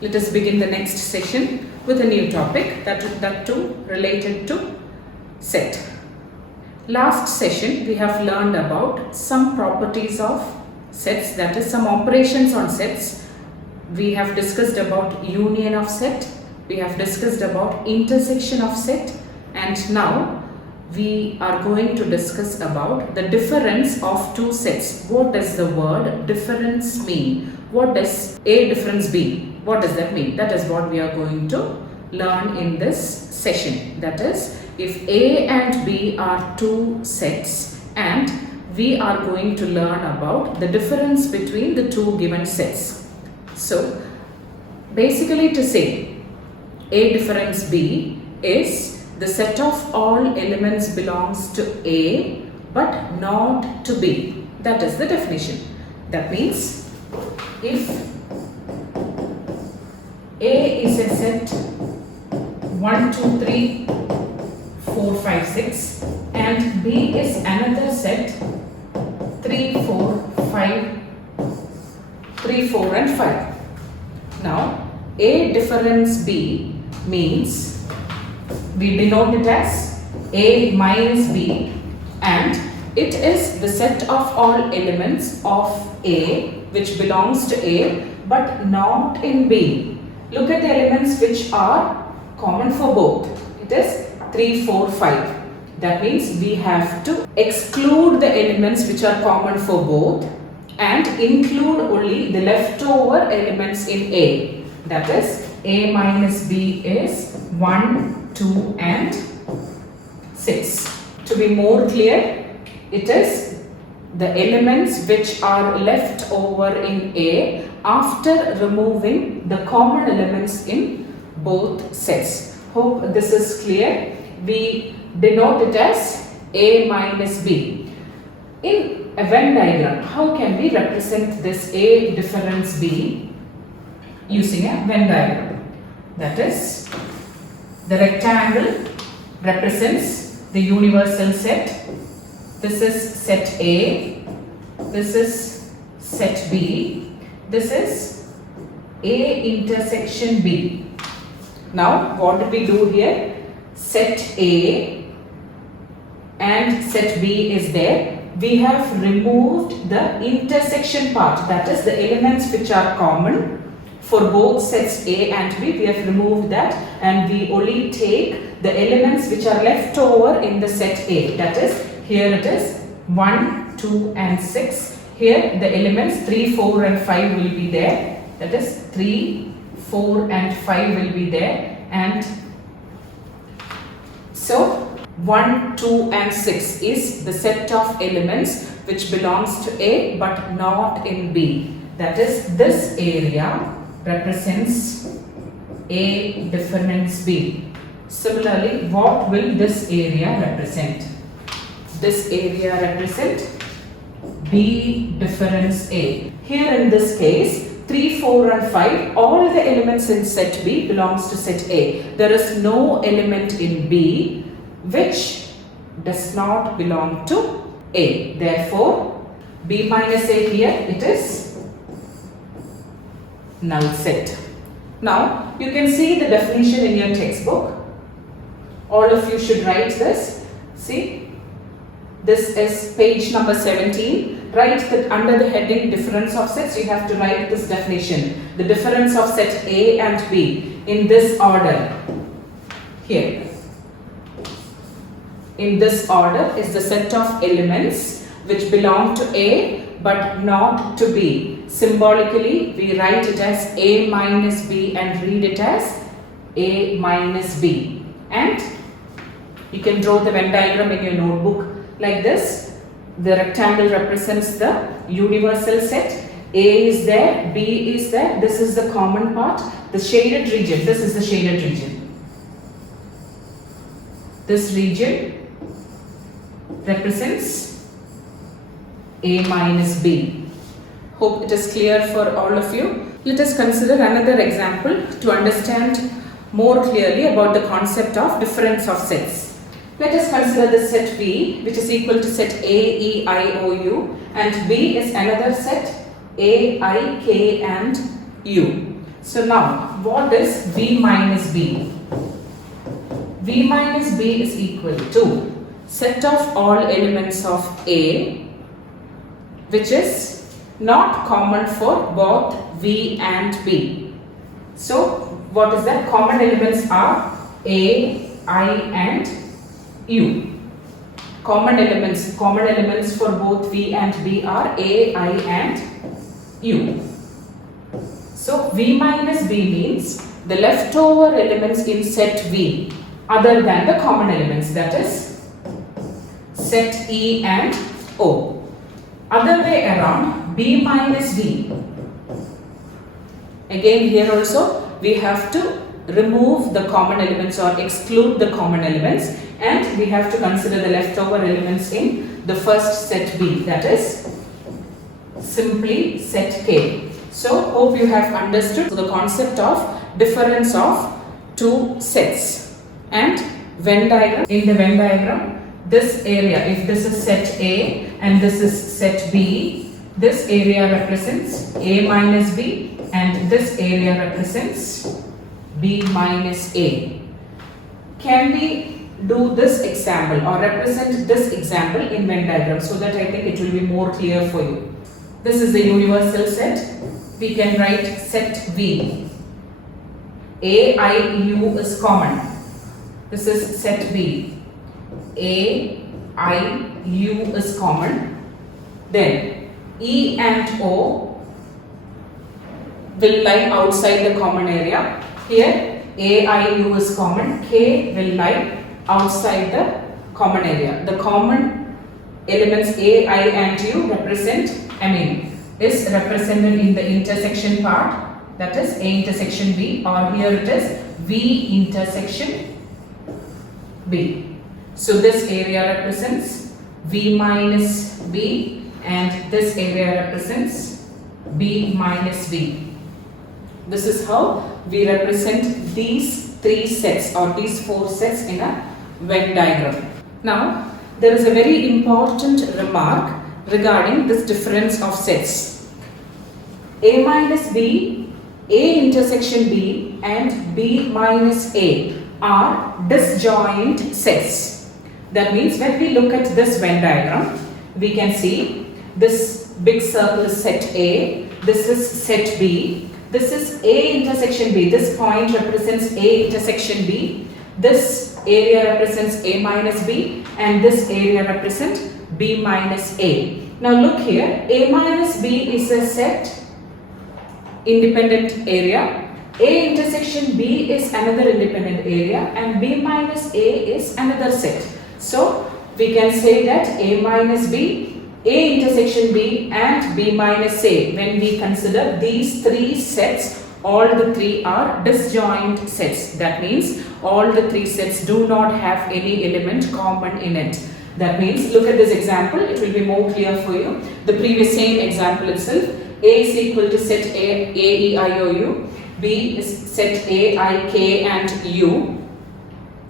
Let us begin the next session with a new topic that too related to set. Last session we have learned about some properties of sets, that is some operations on sets. We have discussed about union of set, we have discussed about intersection of set, and now we are going to discuss about the difference of two sets. What does the word difference mean? What does A difference B? What does that mean? That is what we are going to learn in this session. That is, if A and B are two sets, and we are going to learn about the difference between the two given sets. So basically, to say A difference B is the set of all elements belongs to A but not to B. That is the definition. That means if A is a set 1, 2, 3, 4, 5, 6 and B is another set 3, 4, 5, 3, 4 and 5. Now A difference B means we denote it as A minus B, and it is the set of all elements of A which belongs to A but not in B. Look at the elements which are common for both. It is 3, 4, 5. That means we have to exclude the elements which are common for both and include only the leftover elements in A. That is, A minus B is 1, 2 and 6. To be more clear, it is the elements which are left over in A after removing the common elements in both sets. Hope this is clear. We denote it as A minus B. In a Venn diagram, how can we represent this A difference B using a Venn diagram? That is, the rectangle represents the universal set. This is set A, this is set B, this is A intersection B. Now what do we do here? Set A and set B is there. We have removed the intersection part, that is the elements which are common for both sets A and B. We have removed that and we only take the elements which are left over in the set A. That is, here it is 1, 2 and 6. Here the elements 3, 4 and 5 will be there. That is 3, 4 and 5 will be there, and so 1, 2 and 6 is the set of elements which belongs to A but not in B. That is, this area represents A difference B. Similarly, what will this area represent? This area represent B difference A. Here in this case, 3, 4 and 5, all the elements in set B belongs to set A. There is no element in B which does not belong to A. Therefore, B minus A here, it is null set. Now you can see the definition in your textbook. All of you should write this. See, this is page number 17. Write that under the heading difference of sets, you have to write this definition. The difference of set A and B in this order. Here, in this order is the set of elements which belong to A but not to B. Symbolically, we write it as A minus B and read it as A minus B. And you can draw the Venn diagram in your notebook like this. The rectangle represents the universal set. A is there, B is there, this is the common part. The shaded region, this is the shaded region. This region represents A minus B. Hope it is clear for all of you. Let us consider another example to understand more clearly about the concept of difference of sets. Let us consider the set B, which is equal to set A, E, I, O, U, and B is another set A, I, K and U. So now, what is V minus B? V minus B is equal to set of all elements of A, which is not common for both V and B. So what is that? Common elements are A, I and U. Common elements for both V and B are A, I and U. So V minus B means the leftover elements in set V other than the common elements, that is set E and O. Other way around, B minus V. Again here also we have to remove the common elements or exclude the common elements, and we have to consider the leftover elements in the first set B, that is simply set K. So hope you have understood the concept of difference of two sets and Venn diagram. In the Venn diagram, this area, if this is set A and this is set B, this area represents A minus B and this area represents B minus A. Can we do this example or represent this example in Venn diagram so that I think it will be more clear for you? This is the universal set. We can write set V. A, I, U is common. This is set B. A, I, U is common. Then E and O will lie outside the common area. Here A, I, U is common. K will lie outside the common area. The common elements A, I and U is represented in the intersection part, that is A intersection B, or here it is V intersection B. So this area represents V minus B and this area represents B minus V. This is how we represent these three sets or these four sets in a Venn diagram. Now there is a very important remark regarding this difference of sets. A minus B, A intersection B and B minus A are disjoint sets. That means when we look at this Venn diagram, we can see this big circle is set A, this is set B, this is A intersection B, this point represents A intersection B, this area represents A minus B and this area represents B minus A. Now look here, A minus B is a set independent area, A intersection B is another independent area and B minus A is another set. So we can say that A minus B, A intersection B and B minus A, when we consider these three sets, all the three are disjoint sets. That means all the three sets do not have any element common in it. That means look at this example, it will be more clear for you. The previous same example itself, A is equal to set A, E, I, O, U. B is set A, I, K and U.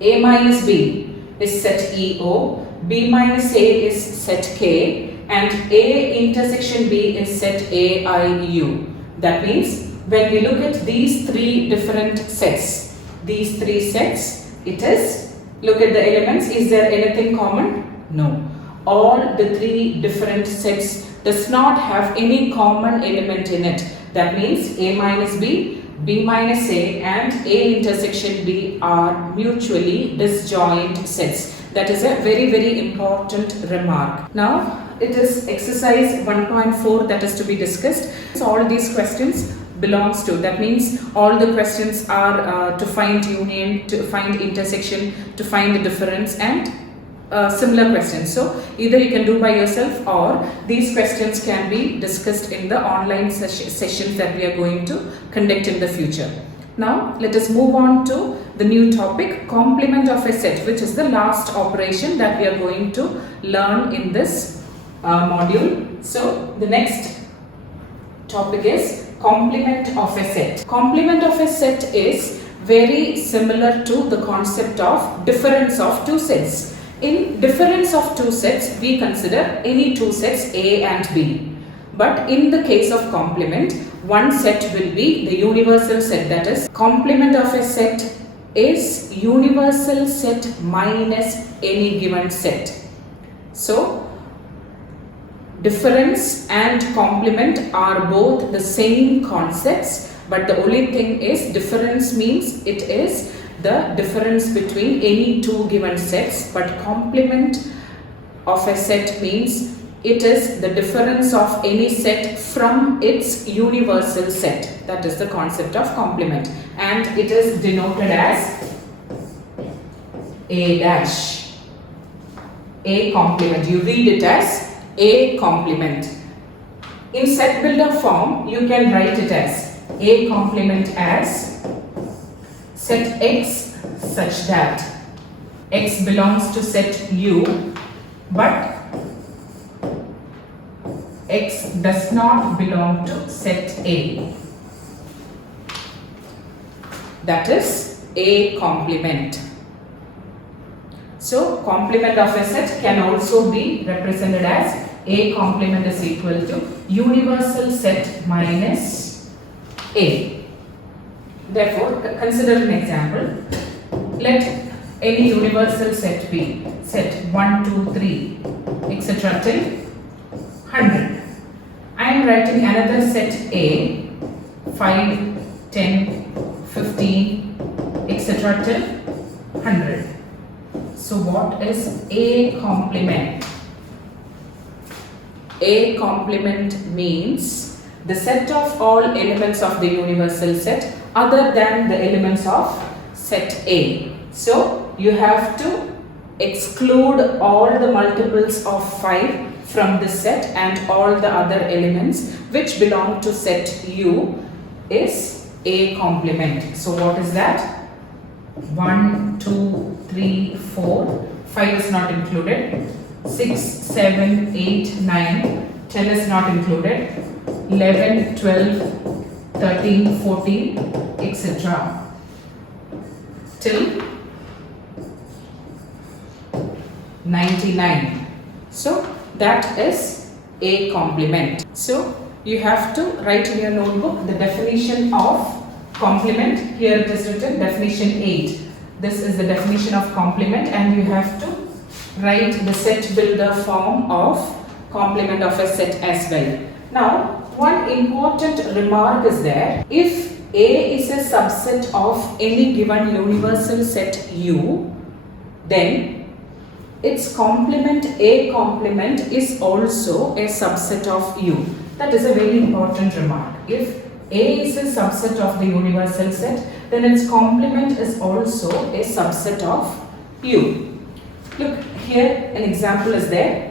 A minus B is set E, O. B minus A is set K. And A intersection B is set A, I, U. That means when we look at these three different sets, it is, look at the elements, is there anything common? No. All the three different sets does not have any common element in it. That means A minus B, B minus A and A intersection B are mutually disjoint sets. That is a very, very important remark. Now it is exercise 1.4 that is to be discussed. So all these questions belongs to, that means all the questions are to find union, to find intersection, to find the difference and similar questions. So either you can do by yourself or these questions can be discussed in the online sessions that we are going to conduct in the future. Now let us move on to the new topic, complement of a set, which is the last operation that we are going to learn in this module. So the next topic is complement of a set. Complement of a set is very similar to the concept of difference of two sets. In difference of two sets, we consider any two sets A and B. But in the case of complement, one set will be the universal set, that is complement of a set is universal set minus any given set. So difference and complement are both the same concepts, but the only thing is difference means it is the difference between any two given sets, but complement of a set means it is the difference of any set from its universal set. That is the concept of complement, and it is denoted as A dash. A complement. You read it as A complement. In set builder form, you can write it as A complement as set X such that X belongs to set U, but X does not belong to set A. That is A complement. So complement of a set can also be represented as A complement is equal to universal set minus A. Therefore, consider an example. Let any universal set be set 1, 2, 3, etc. till 100. I am writing another set A 5, 10, 15, etc. till 100. So what is A complement? A complement means the set of all elements of the universal set other than the elements of set A. So you have to exclude all the multiples of 5 from this set, and all the other elements which belong to set U is A complement. So what is that? 1, 2, 3, 4, 5 is not included, 6, 7, 8, 9, 10 is not included, 11, 12, 13, 14, etc. till 99. So that is A complement. So you have to write in your notebook the definition of complement. Here it is written definition 8. This is the definition of complement, and you have to write the set builder form of complement of a set as well. Now, one important remark is there. If A is a subset of any given universal set U, then its complement A complement is also a subset of U. That is a very important remark. If A is a subset of the universal set, then its complement is also a subset of U. Look, here an example is there.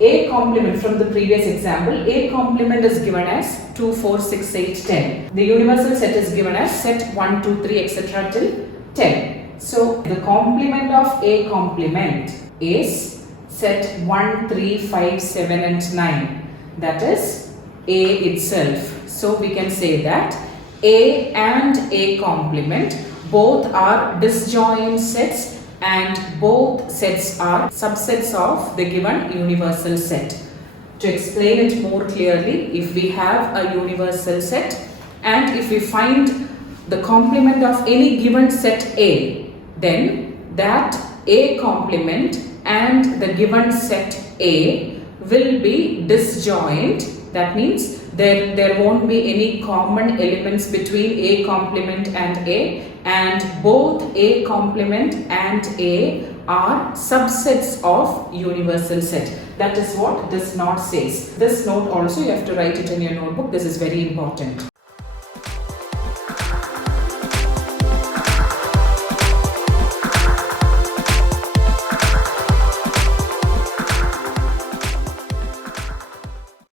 A complement from the previous example, A complement is given as 2, 4, 6, 8, 10. The universal set is given as set 1, 2, 3, etc. till 10. So the complement of A complement is set 1, 3, 5, 7 and 9. That is A itself. So we can say that A and A complement both are disjoint sets, and both sets are subsets of the given universal set. To explain it more clearly, if we have a universal set and if we find the complement of any given set A, then that A complement and the given set A will be disjoint. That means there won't be any common elements between A complement and A, and both A complement and A are subsets of universal set. That is what this note says. This note also you have to write it in your notebook. This is very important.